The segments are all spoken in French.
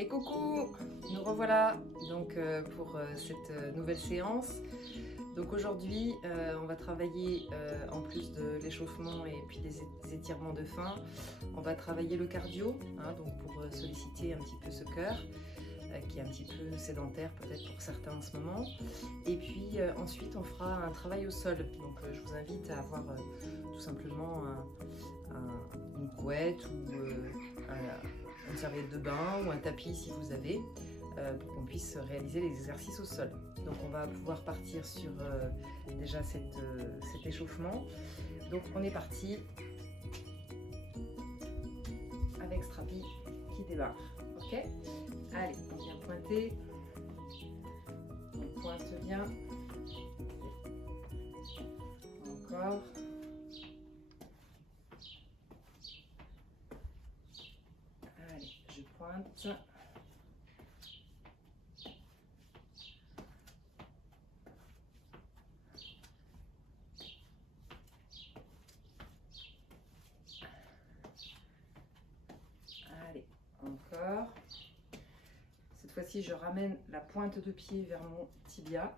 Et coucou, nous revoilà donc pour cette nouvelle séance. Donc aujourd'hui, on va travailler en plus de l'échauffement et puis des étirements de faim, on va travailler le cardio, hein, donc pour solliciter un petit peu ce cœur qui est un petit peu sédentaire peut-être pour certains en ce moment. Et puis ensuite, on fera un travail au sol. Donc je vous invite à avoir tout simplement une couette ou une serviette de bain ou un tapis si vous avez, pour qu'on puisse réaliser les exercices au sol. Donc on va pouvoir partir sur déjà cet échauffement. Donc on est parti avec Strapi qui démarre. Ok, allez, on vient pointer. On pointe bien. Encore. Allez, je pointe. Allez, encore. Cette fois-ci, je ramène la pointe de pied vers mon tibia.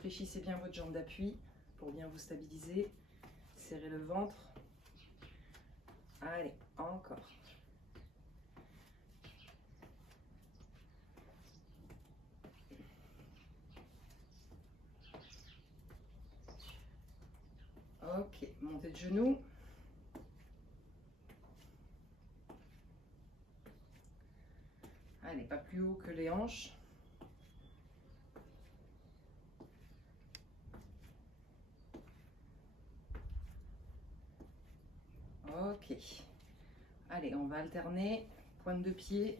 Fléchissez bien votre jambe d'appui pour bien vous stabiliser. Serrez le ventre. Allez, encore. Ok, montée de genoux. Allez, pas plus haut que les hanches. Ok. Allez, on va alterner. Pointe de pied.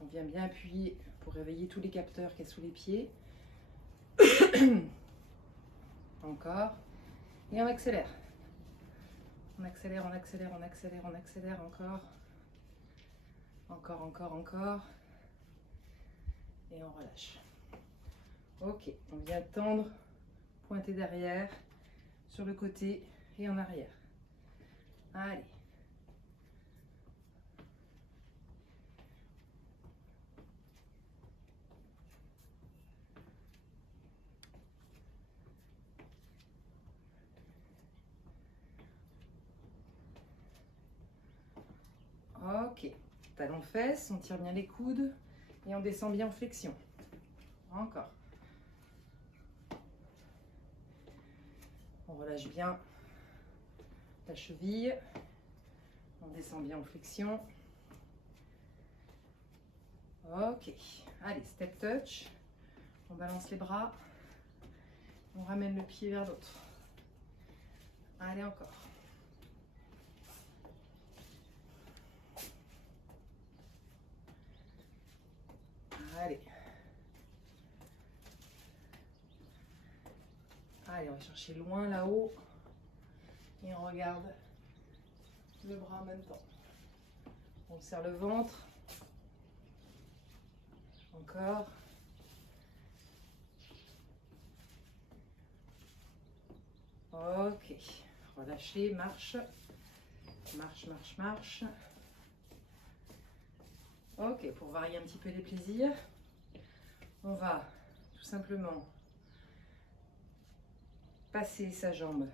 On vient bien appuyer pour réveiller tous les capteurs qu'il y a sous les pieds. Encore. Et on accélère. On accélère, on accélère, on accélère, on accélère encore. Encore, encore, encore. Et on relâche. Ok, on vient tendre, pointer derrière, sur le côté et en arrière. Allez. Ok, talons fesses, on tire bien les coudes et on descend bien en flexion. Encore. On relâche bien la cheville. On descend bien en flexion. Ok. Allez, step touch. On balance les bras. On ramène le pied vers l'autre. Allez, encore. Allez. Allez, on va chercher loin là-haut. Et on regarde le bras en même temps. On serre le ventre. Encore. Ok. Relâchez, marche. Marche, marche, marche. Ok, pour varier un petit peu les plaisirs, on va tout simplement passer sa jambe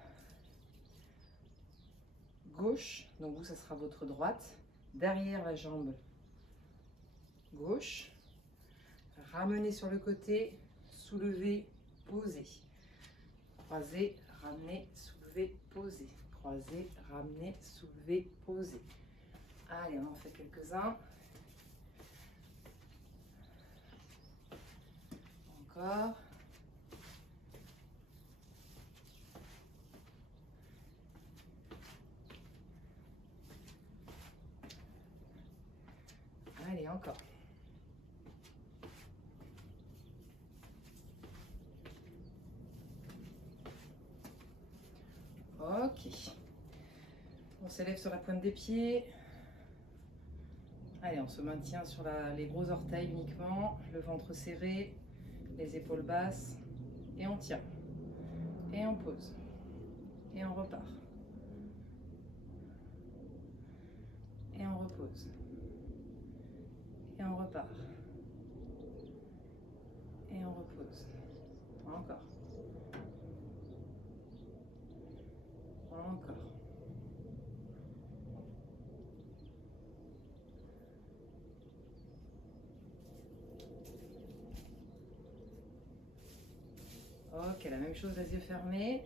gauche, donc vous, ça sera votre droite, derrière la jambe gauche, ramener sur le côté, soulever, poser, croiser, ramener, soulever, poser, croiser, ramener, soulever, poser. Allez, on en fait quelques-uns. Encore. Allez, encore. Ok. On s'élève sur la pointe des pieds. Allez, on se maintient sur les gros orteils uniquement, le ventre serré, les épaules basses, et on tient. Et on pose. Et on repart. Et on repose. Et on repart. Et on repose. Encore. Encore. Ok, la même chose, les yeux fermés.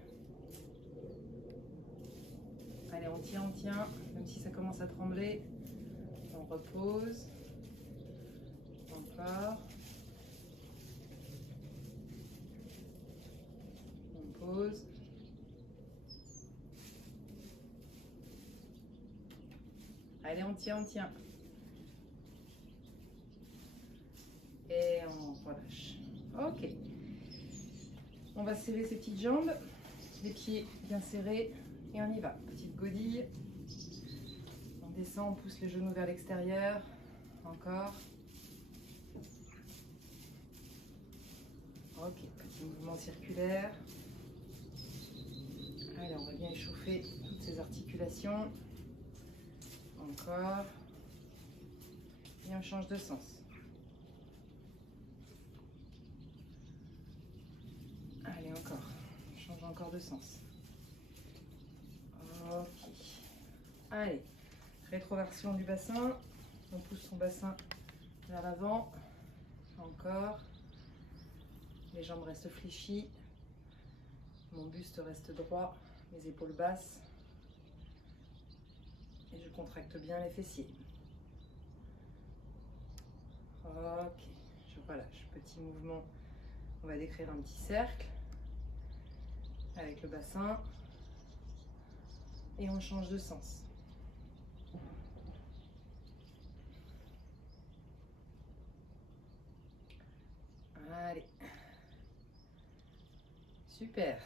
Allez, on tient, même si ça commence à trembler. On repose. Encore. On pose. Allez, on tient. Et on relâche. Ok. On va serrer ses petites jambes, les pieds bien serrés et on y va. Petite godille. On descend, on pousse les genoux vers l'extérieur. Encore. Ok, petit mouvement circulaire. Allez, on va bien échauffer toutes ces articulations. Encore. Et on change de sens. Allez, encore. On change encore de sens. Ok. Allez, rétroversion du bassin. On pousse son bassin vers l'avant. Encore. Les jambes restent fléchies. Mon buste reste droit. Mes épaules basses. Et je contracte bien les fessiers. Ok, je relâche. Petit mouvement. On va décrire un petit cercle avec le bassin. Et on change de sens. Allez. Super.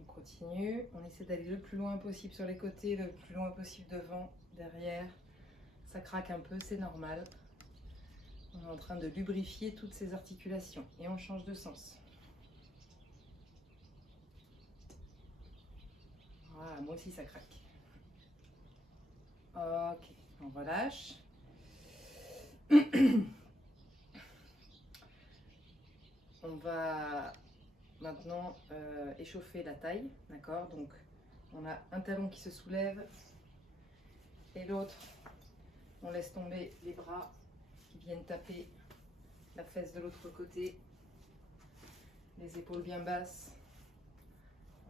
On continue. On essaie d'aller le plus loin possible sur les côtés, le plus loin possible devant, derrière. Ça craque un peu, c'est normal. On est en train de lubrifier toutes ces articulations. Et on change de sens. Voilà, moi aussi ça craque. Ok, on relâche. On va maintenant échauffer la taille, d'accord? Donc on a un talon qui se soulève et l'autre, on laisse tomber les bras qui viennent taper la fesse de l'autre côté, les épaules bien basses.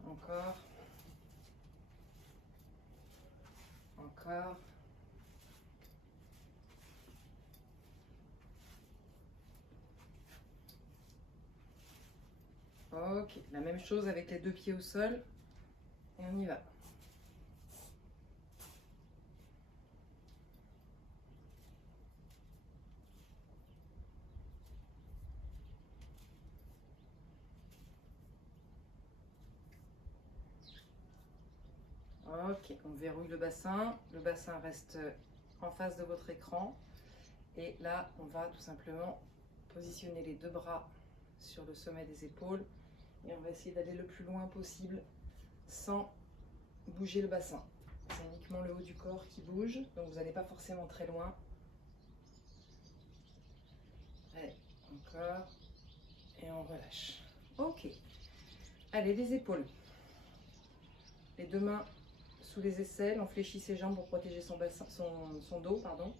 Encore. Encore. Ok, la même chose avec les deux pieds au sol. Et on y va. Ok, on verrouille le bassin. Le bassin reste en face de votre écran. Et là, on va tout simplement positionner les deux bras sur le sommet des épaules. Et on va essayer d'aller le plus loin possible sans bouger le bassin. C'est uniquement le haut du corps qui bouge, donc vous n'allez pas forcément très loin. Allez, encore. Et on relâche. Ok. Allez, les épaules. Les deux mains sous les aisselles, on fléchit ses jambes pour protéger son bassin, son dos, pardon.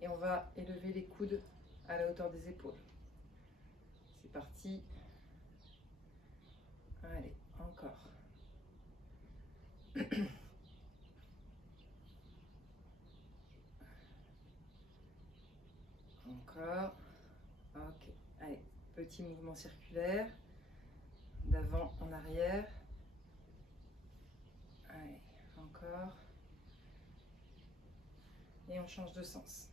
Et on va élever les coudes à la hauteur des épaules. C'est parti. Allez, encore. Encore. Ok. Allez, petit mouvement circulaire. D'avant en arrière. Allez, encore. Et on change de sens.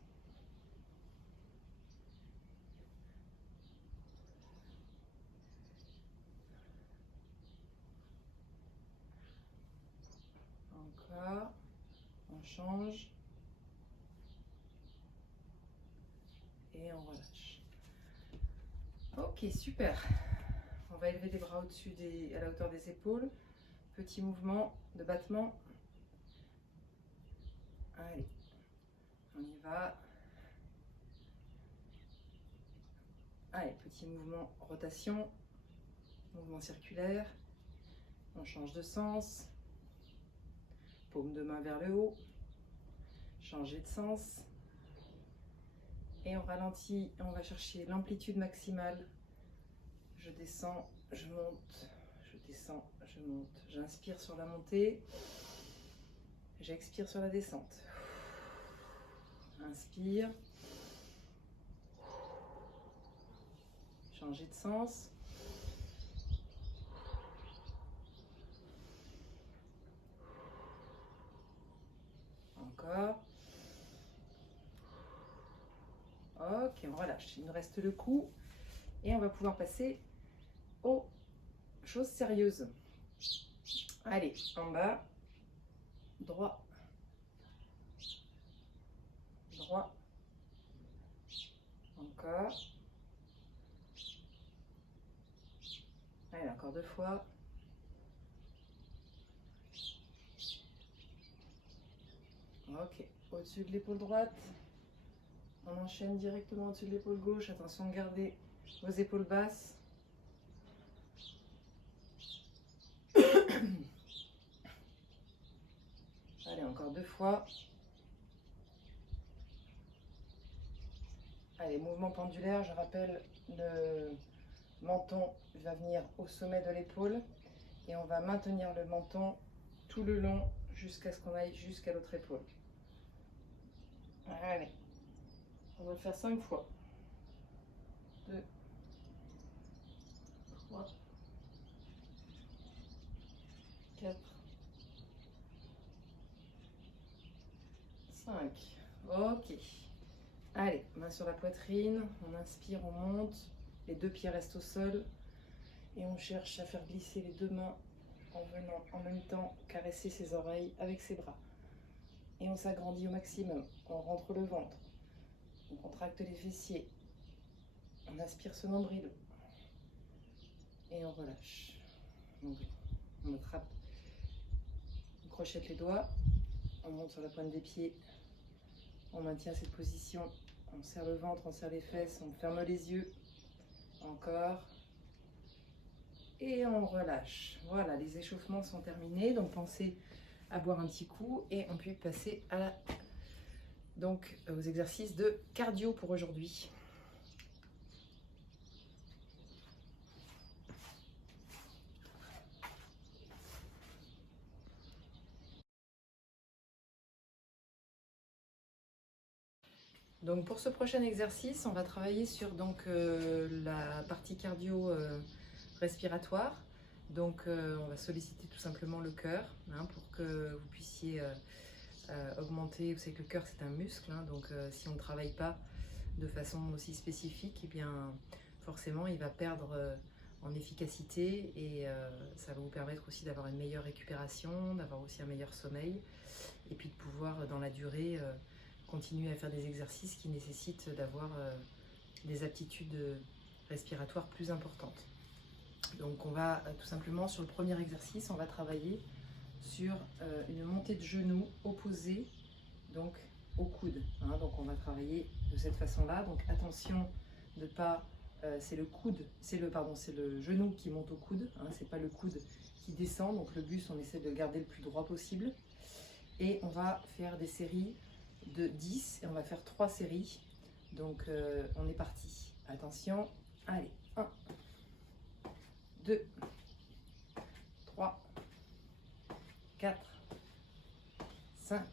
Encore. On change. Et on relâche. Ok, super. On va élever les bras au-dessus à la hauteur des épaules. Petit mouvement de battement. Allez, on y va. Allez, petit mouvement rotation, mouvement circulaire. On change de sens. Paume de main vers le haut. Changer de sens. Et on ralentit, on va chercher l'amplitude maximale. Je descends, je monte, je descends, je monte. J'inspire sur la montée. J'expire sur la descente. Inspire. Changer de sens. Encore. Ok, on relâche. Il nous reste le cou. Et on va pouvoir passer aux choses sérieuses. Allez, en bas. Droit. Droit. Encore. Allez, encore 2 fois. Ok, au-dessus de l'épaule droite. On enchaîne directement au-dessus de l'épaule gauche. Attention, gardez vos épaules basses. Allez, encore 2 fois. Allez, mouvement pendulaire. Je rappelle, le menton va venir au sommet de l'épaule. Et on va maintenir le menton tout le long jusqu'à ce qu'on aille jusqu'à l'autre épaule. Allez, on va le faire 5 fois. 2, 3, 4, 5. Ok. Allez, main sur la poitrine. On inspire, on monte. Les 2 pieds restent au sol. Et on cherche à faire glisser les 2 mains en venant en même temps caresser ses oreilles avec ses bras. Et on s'agrandit au maximum. On rentre le ventre. On contracte les fessiers. On aspire ce nombril. Et on relâche. Nombril. On attrape. On crochette les doigts. On monte sur la pointe des pieds. On maintient cette position. On serre le ventre, on serre les fesses. On ferme les yeux. Encore. Et on relâche. Voilà, les échauffements sont terminés. Donc pensez à boire un petit coup et on peut passer aux exercices de cardio pour aujourd'hui. Donc pour ce prochain exercice, on va travailler sur la partie cardio respiratoire. Donc on va solliciter tout simplement le cœur pour que vous puissiez augmenter. Vous savez que le cœur c'est un muscle, donc si on ne travaille pas de façon aussi spécifique, et bien forcément il va perdre en efficacité et ça va vous permettre aussi d'avoir une meilleure récupération, d'avoir aussi un meilleur sommeil et puis de pouvoir dans la durée continuer à faire des exercices qui nécessitent d'avoir des aptitudes respiratoires plus importantes. Donc on va tout simplement sur le premier exercice, on va travailler sur une montée de genoux opposée donc au coude. Donc on va travailler de cette façon-là. Donc attention de pas, c'est le genou qui monte au coude, c'est pas le coude qui descend. Donc le buste, on essaie de le garder le plus droit possible. Et on va faire des séries de 10 et on va faire 3 séries. Donc on est parti. Attention, allez, 1, 2, 3, 4, 5,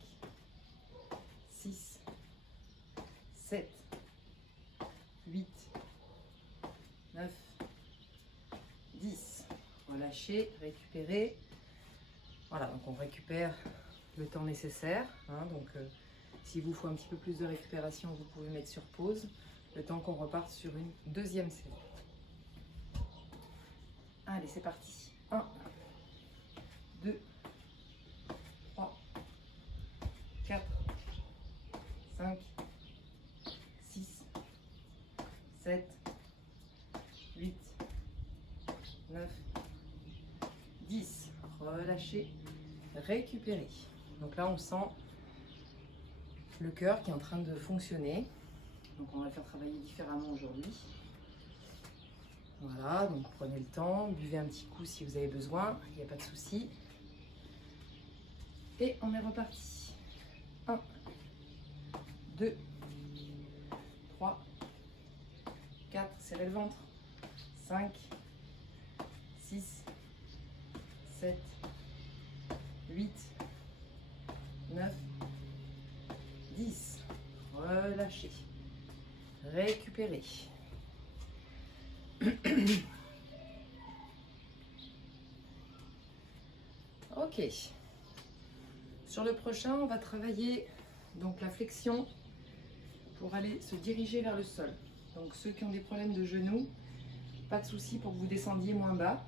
6, 7, 8, 9, 10. Relâchez, récupérez. Voilà, donc on récupère le temps nécessaire. S'il vous faut un petit peu plus de récupération, vous pouvez mettre sur pause, le temps qu'on reparte sur une deuxième série. Allez, c'est parti. 1, 2, 3, 4, 5, 6, 7, 8, 9, 10. Relâchez, récupérez. Donc là, on sent le cœur qui est en train de fonctionner. Donc on va le faire travailler différemment aujourd'hui. Voilà, donc prenez le temps, buvez un petit coup si vous avez besoin, il n'y a pas de souci. Et on est reparti. 1, 2, 3, 4, serrez le ventre. 5, 6, 7, 8, 9, 10. Relâchez. Récupérez. Ok. Sur le prochain, on va travailler donc la flexion pour aller se diriger vers le sol. Donc ceux qui ont des problèmes de genoux, pas de souci pour que vous descendiez moins bas.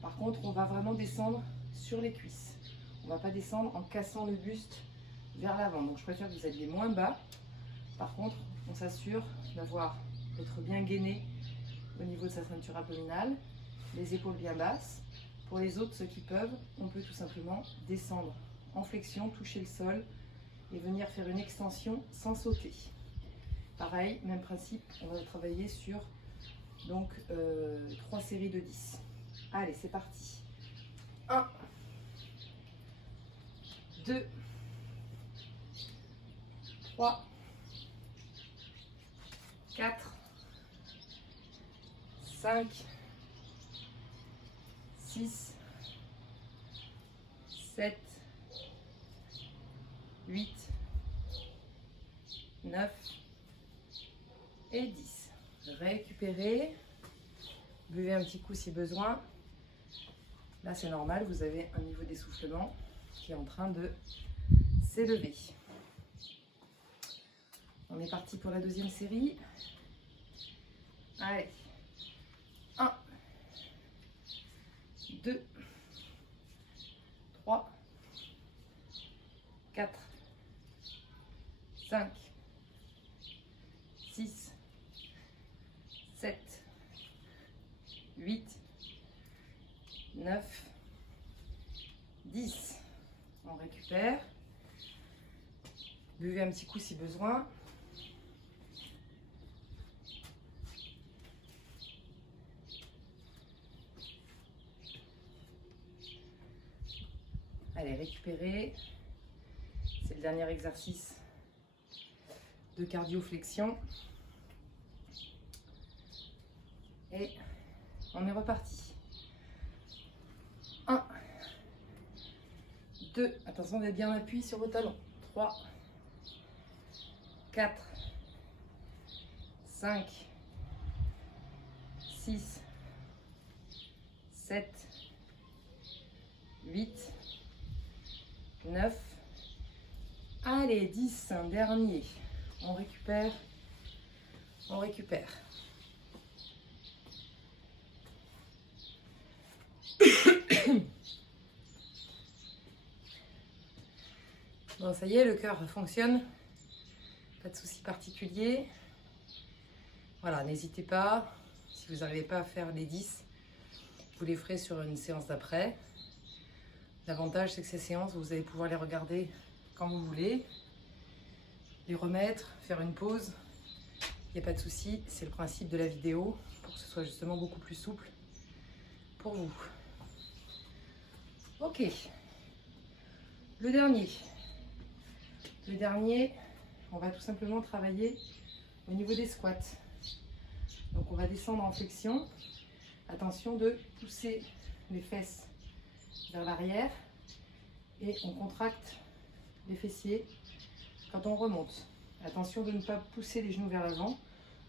Par contre, on va vraiment descendre sur les cuisses. On ne va pas descendre en cassant le buste vers l'avant. Donc je préfère que vous alliez moins bas. Par contre, on s'assure d'être bien gainé au niveau de sa ceinture abdominale, les épaules bien basses. Pour les autres, ceux qui peuvent, on peut tout simplement descendre en flexion, toucher le sol et venir faire une extension sans sauter. Pareil, même principe, on va travailler sur donc 3 séries de 10. Allez, c'est parti. 1, 2, 3, 4, 5, 6, 7, 8, 9 et 10. Récupérez. Buvez un petit coup si besoin. Là, c'est normal, vous avez un niveau d'essoufflement qui est en train de s'élever. On est parti pour la deuxième série. Allez. 1, 2, 3, 4, 5, 6, 7, 8, 9, 10. On récupère. Buvez un petit coup si besoin. Allez, récupérez. C'est le dernier exercice de cardio-flexion. Et on est reparti. 1, 2, attention d'être bien appuyé sur vos talons. 3, 4, 5, 6, 7, 8, 9, allez, 10, un dernier. On récupère, on récupère. Bon, ça y est, le cœur fonctionne. Pas de souci particulier. Voilà, n'hésitez pas. Si vous n'arrivez pas à faire les 10, vous les ferez sur une séance d'après. L'avantage, c'est que ces séances, vous allez pouvoir les regarder quand vous voulez, les remettre, faire une pause. Il n'y a pas de souci, c'est le principe de la vidéo pour que ce soit justement beaucoup plus souple pour vous. Ok, le dernier. Le dernier, on va tout simplement travailler au niveau des squats. Donc on va descendre en flexion. Attention de pousser les fesses vers l'arrière et on contracte les fessiers quand on remonte. Attention de ne pas pousser les genoux vers l'avant.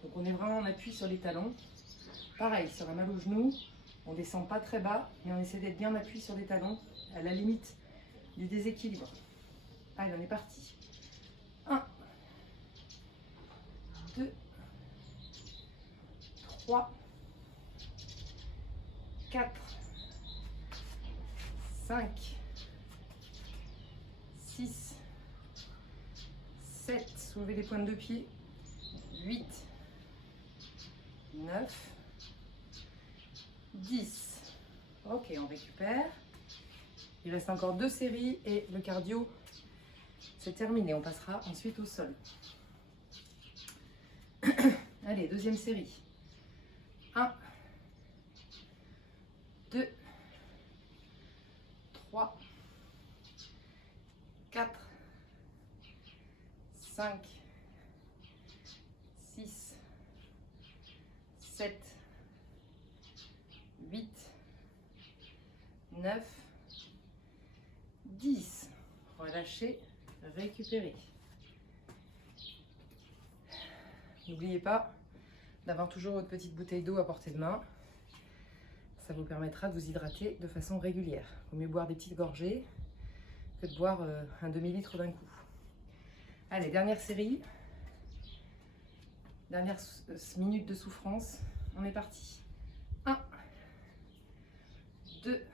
Donc on est vraiment en appui sur les talons. Pareil, sur un mal au genou, on ne descend pas très bas, mais on essaie d'être bien appuyé sur les talons, à la limite du déséquilibre. Allez, on est parti. 1, 2, 3, 4, 5, 6, 7, soulevez les pointes de pied, 8, 9, 10. Ok, on récupère. Il reste encore 2 séries et le cardio, c'est terminé. On passera ensuite au sol. Allez, deuxième série. 1, 2, 3, 4, 5, 6, 7, 8, 9, 10. Relâchez, récupérez. N'oubliez pas d'avoir toujours votre petite bouteille d'eau à portée de main. Ça vous permettra de vous hydrater de façon régulière. Il vaut mieux boire des petites gorgées que de boire un demi-litre d'un coup. Allez, dernière série. Dernière minute de souffrance. On est parti. 1, 2,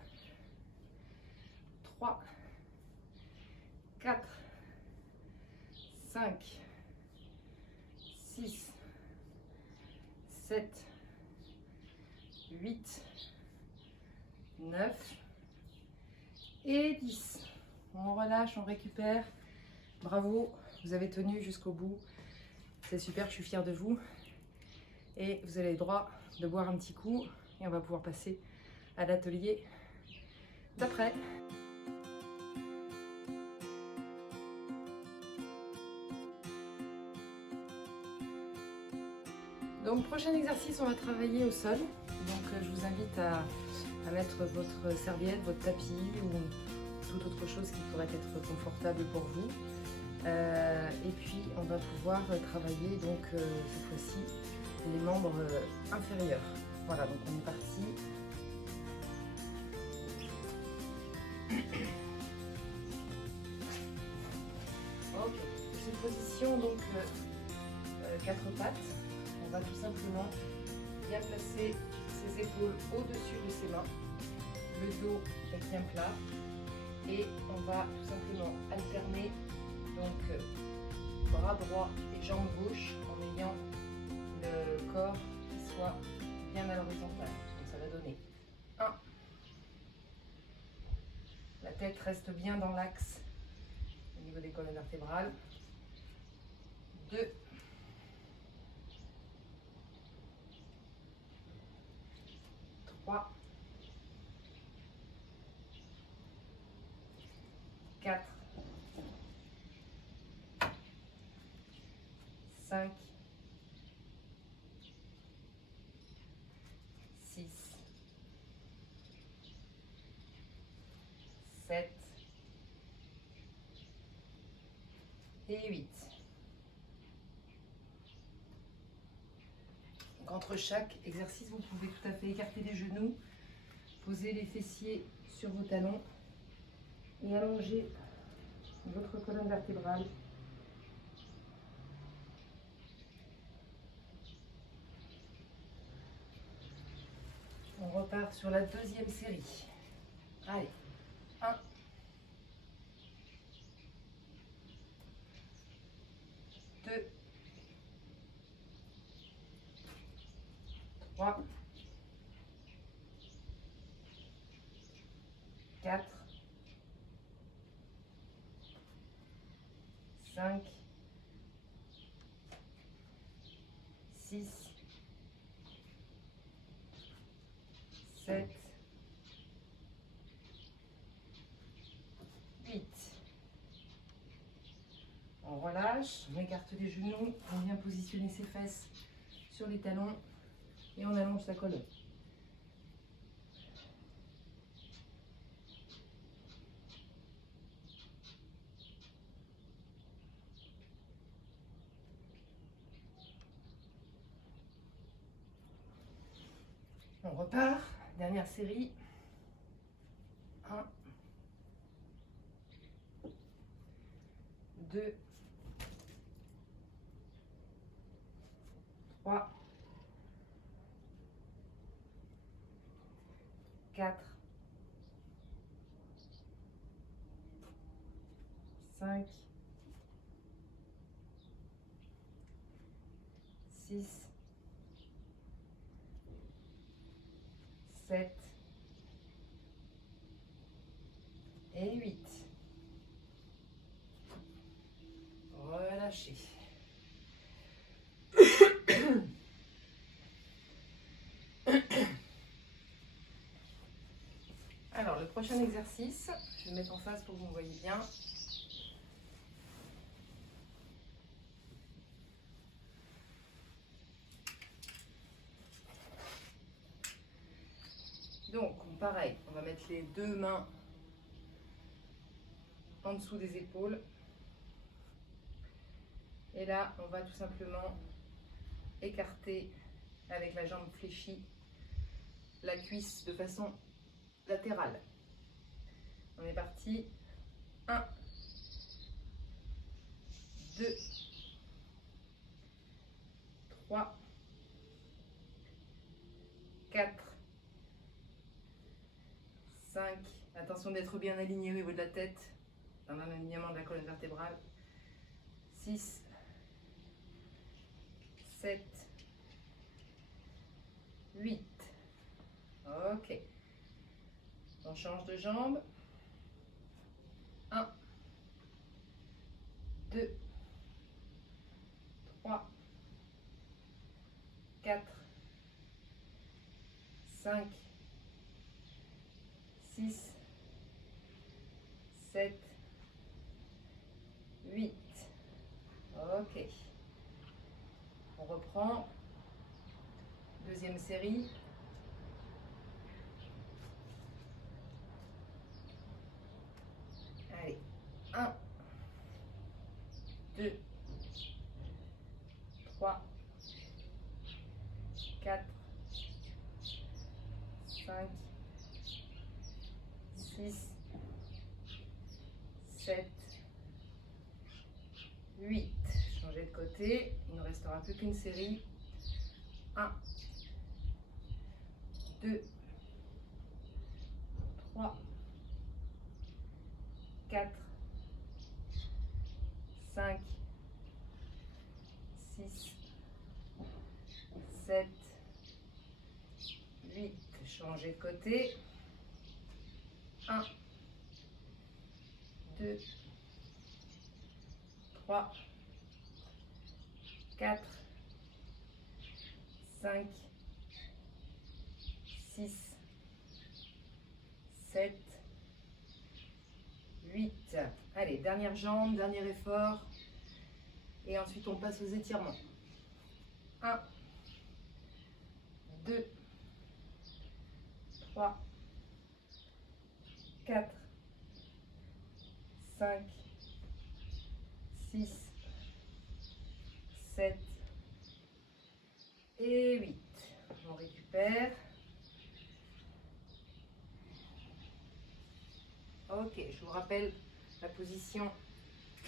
3, 4, 5, 6, 7, 8, 9 et 10. On relâche, on récupère. Bravo, vous avez tenu jusqu'au bout. C'est super, je suis fière de vous. Et vous avez le droit de boire un petit coup et on va pouvoir passer à l'atelier d'après. Donc prochain exercice, on va travailler au sol. Donc je vous invite à mettre votre serviette, votre tapis ou toute autre chose qui pourrait être confortable pour vous. Et puis on va pouvoir travailler donc cette fois-ci les membres inférieurs. Voilà, donc on est parti. Ok, cette position donc 4 pattes. On va tout simplement bien placer ses épaules au-dessus de ses mains. Le dos est bien plat et on va tout simplement alterner donc bras droit et jambe gauche en ayant le corps qui soit bien à l'horizontale. Donc ça va donner 1. La tête reste bien dans l'axe au niveau des colonnes vertébrales. 2. 3, 4, 5, 6, 7 et 8. Donc entre chaque exercice, vous pouvez tout à fait écarter les genoux, poser les fessiers sur vos talons et allonger votre colonne vertébrale. On repart sur la deuxième série. Allez, 1, 2, 3, 4, 5, 6, 7, 8. On relâche, on écarte les genoux, on vient positionner ses fesses sur les talons et on allonge sa colonne. On repart, dernière série. 1, 2, 3, 4, 5, 6, 7 et 8. Relâchez. prochain exercice, je vais me mettre en face pour que vous me voyez bien. Donc, pareil, on va mettre les deux mains en dessous des épaules. Et là, on va tout simplement écarter avec la jambe fléchie la cuisse de façon latérale. On est parti. 1, 2, 3, 4, 5. Attention d'être bien aligné au niveau de la tête, dans le même alignement de la colonne vertébrale. 6, 7, 8. Ok. On change de jambe. 1, 2, 3, 4, 5, 6, 7, 8. Ok. On reprend. Deuxième série. Allez. 1, 2, 3, 4, 5, 6, 7, 8. Changez de côté. Il ne restera plus qu'une série. 1, 2, 3, 4, 5, 6, 7, 8. Changez de côté. 1, 2, 3, 4, 5, 6, 7, 8. Allez, dernière jambe, dernier effort. Et ensuite, on passe aux étirements. 1, 2, 3, 4, 5, 6, 7 et 8. On récupère. Ok, je vous rappelle la position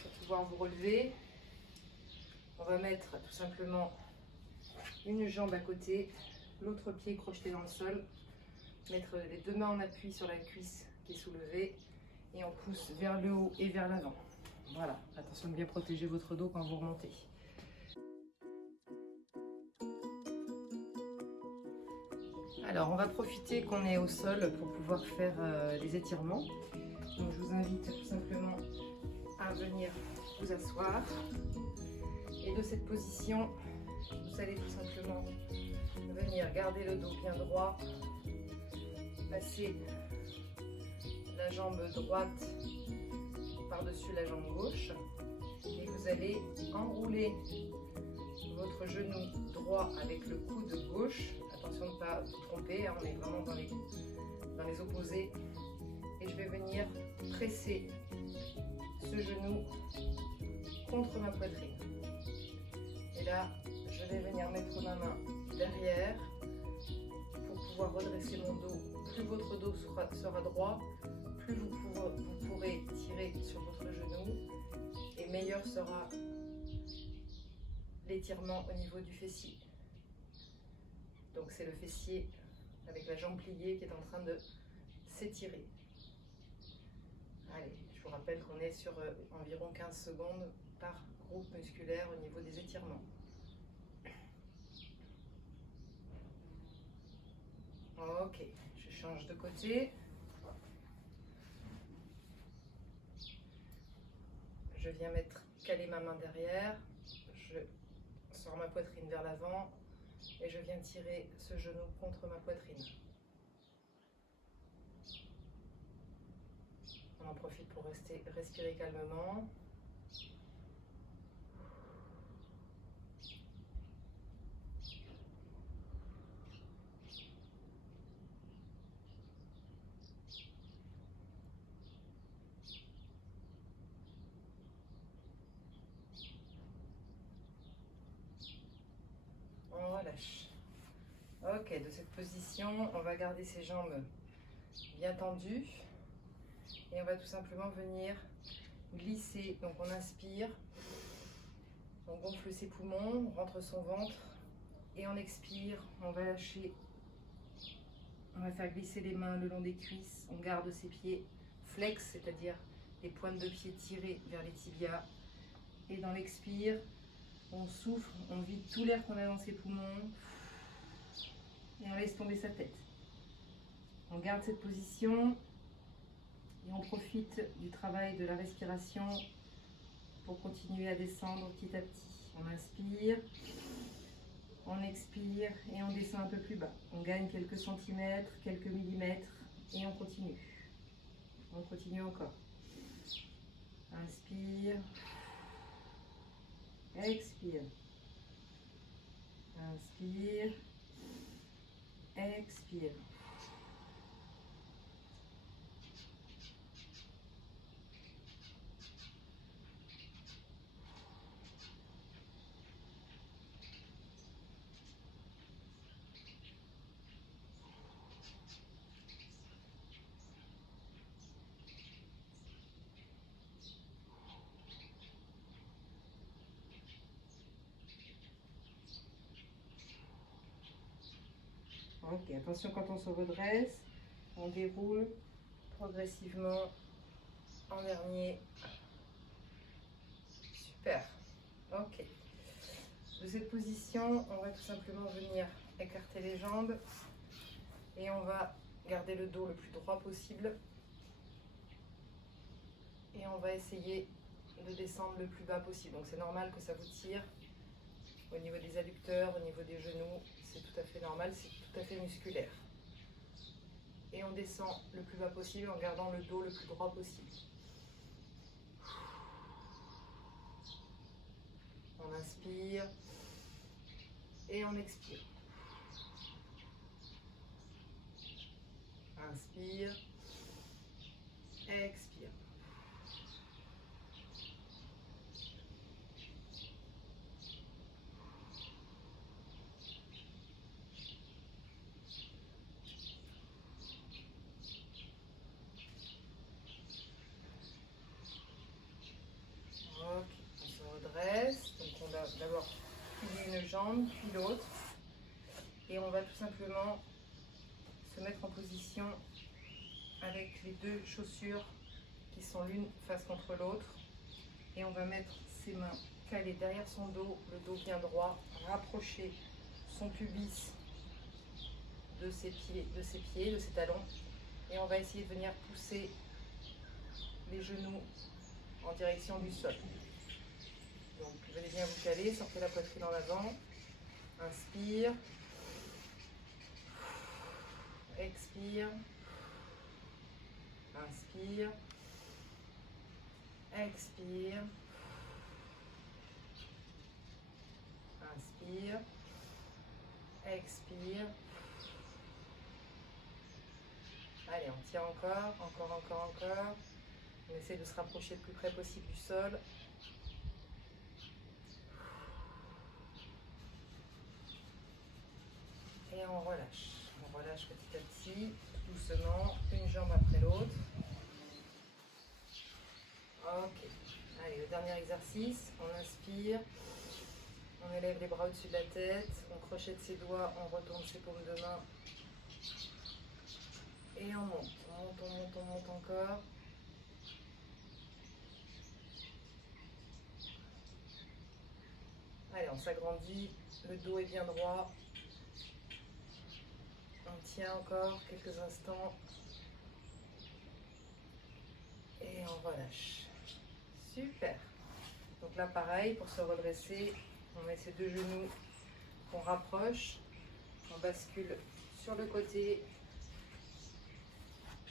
pour pouvoir vous relever. On va mettre tout simplement une jambe à côté, l'autre pied crocheté dans le sol, mettre les deux mains en appui sur la cuisse qui est soulevée et on pousse vers le haut et vers l'avant. Voilà, attention de bien protéger votre dos quand vous remontez. Alors on va profiter qu'on est au sol pour pouvoir faire les étirements. Donc je vous invite tout simplement à venir vous asseoir. Et de cette position, vous allez tout simplement venir garder le dos bien droit, passer la jambe droite par-dessus la jambe gauche et vous allez enrouler votre genou droit avec le coude gauche. Attention de ne pas vous tromper, on est vraiment dans les opposés. Et je vais venir presser ce genou contre ma poitrine. Et là, je vais venir mettre ma main derrière pour pouvoir redresser mon dos. Plus votre dos sera droit, plus vous pourrez tirer sur votre genou et meilleur sera l'étirement au niveau du fessier. Donc c'est le fessier avec la jambe pliée qui est en train de s'étirer. Allez, je vous rappelle qu'on est sur environ 15 secondes par groupe musculaire au niveau des étirements. Ok, je change de côté. Je viens caler ma main derrière. Je sors ma poitrine vers l'avant et je viens tirer ce genou contre ma poitrine. on en profite pour respirer calmement. On relâche. Ok, de cette position, on va garder ses jambes bien tendues. Et on va tout simplement venir glisser. Donc on inspire, on gonfle ses poumons, on rentre son ventre. Et on expire, on va lâcher. On va faire glisser les mains le long des cuisses. On garde ses pieds flex, c'est-à-dire les pointes de pied tirées vers les tibias. Et dans l'expire, on souffle, on vide tout l'air qu'on a dans ses poumons. Et on laisse tomber sa tête. On garde cette position et on profite du travail de la respiration pour continuer à descendre petit à petit. On inspire, on expire et on descend un peu plus bas. On gagne quelques centimètres, quelques millimètres et on continue. On continue encore. Inspire, expire, inspire, expire. Ok, attention quand on se redresse, on déroule progressivement en dernier. Super. Ok. De cette position, on va tout simplement venir écarter les jambes et on va garder le dos le plus droit possible. Et on va essayer de descendre le plus bas possible. Donc c'est normal que ça vous tire au niveau des adducteurs, au niveau des genoux. C'est tout à fait normal, c'est tout à fait musculaire. Et on descend le plus bas possible en gardant le dos le plus droit possible. On inspire et on expire. Inspire, expire. Ok, on se redresse. Donc on va d'abord plier une jambe, puis l'autre. Et on va tout simplement se mettre en position avec les deux chaussures qui sont l'une face contre l'autre. Et on va mettre ses mains calées derrière son dos, le dos bien droit, rapprocher son pubis de ses pieds, de ses talons. Et on va essayer de venir pousser les genoux en direction du sol. Donc venez bien vous caler, sortez la poitrine en avant. Inspire. Expire. Inspire. Expire. Inspire. Expire. Allez, on tient encore, encore. On essaie de se rapprocher le plus près possible du sol. Et on relâche. On relâche petit à petit, doucement, une jambe après l'autre. Ok. Allez, le dernier exercice. On inspire. On élève les bras au-dessus de la tête. On crochette ses doigts, on retourne ses paumes de main. Et on monte. On monte encore. Allez, on s'agrandit. Le dos est bien droit. On tient encore quelques instants. Et on relâche. Super. Donc là, pareil, pour se redresser, on met ses deux genoux qu'on rapproche. On bascule sur le côté.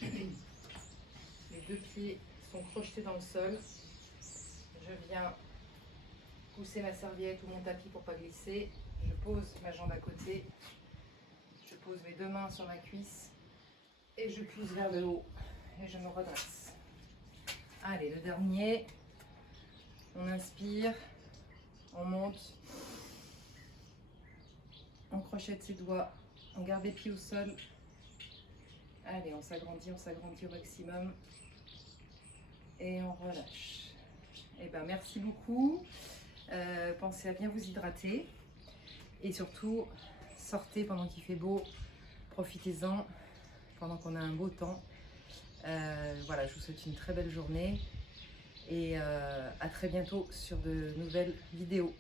Les deux pieds sont crochetés dans le sol. Je viens pousser ma serviette ou mon tapis pour pas glisser. Je pose ma jambe à côté. Je pose mes deux mains sur ma cuisse et je pousse vers le haut et je me redresse. Allez, le dernier. On inspire, on monte, on crochette ses doigts, on garde les pieds au sol. Allez, on s'agrandit au maximum et on relâche. Et ben merci beaucoup. Pensez à bien vous hydrater et surtout sortez pendant qu'il fait beau, profitez-en pendant qu'on a un beau temps. Voilà, je vous souhaite une très belle journée et à très bientôt sur de nouvelles vidéos.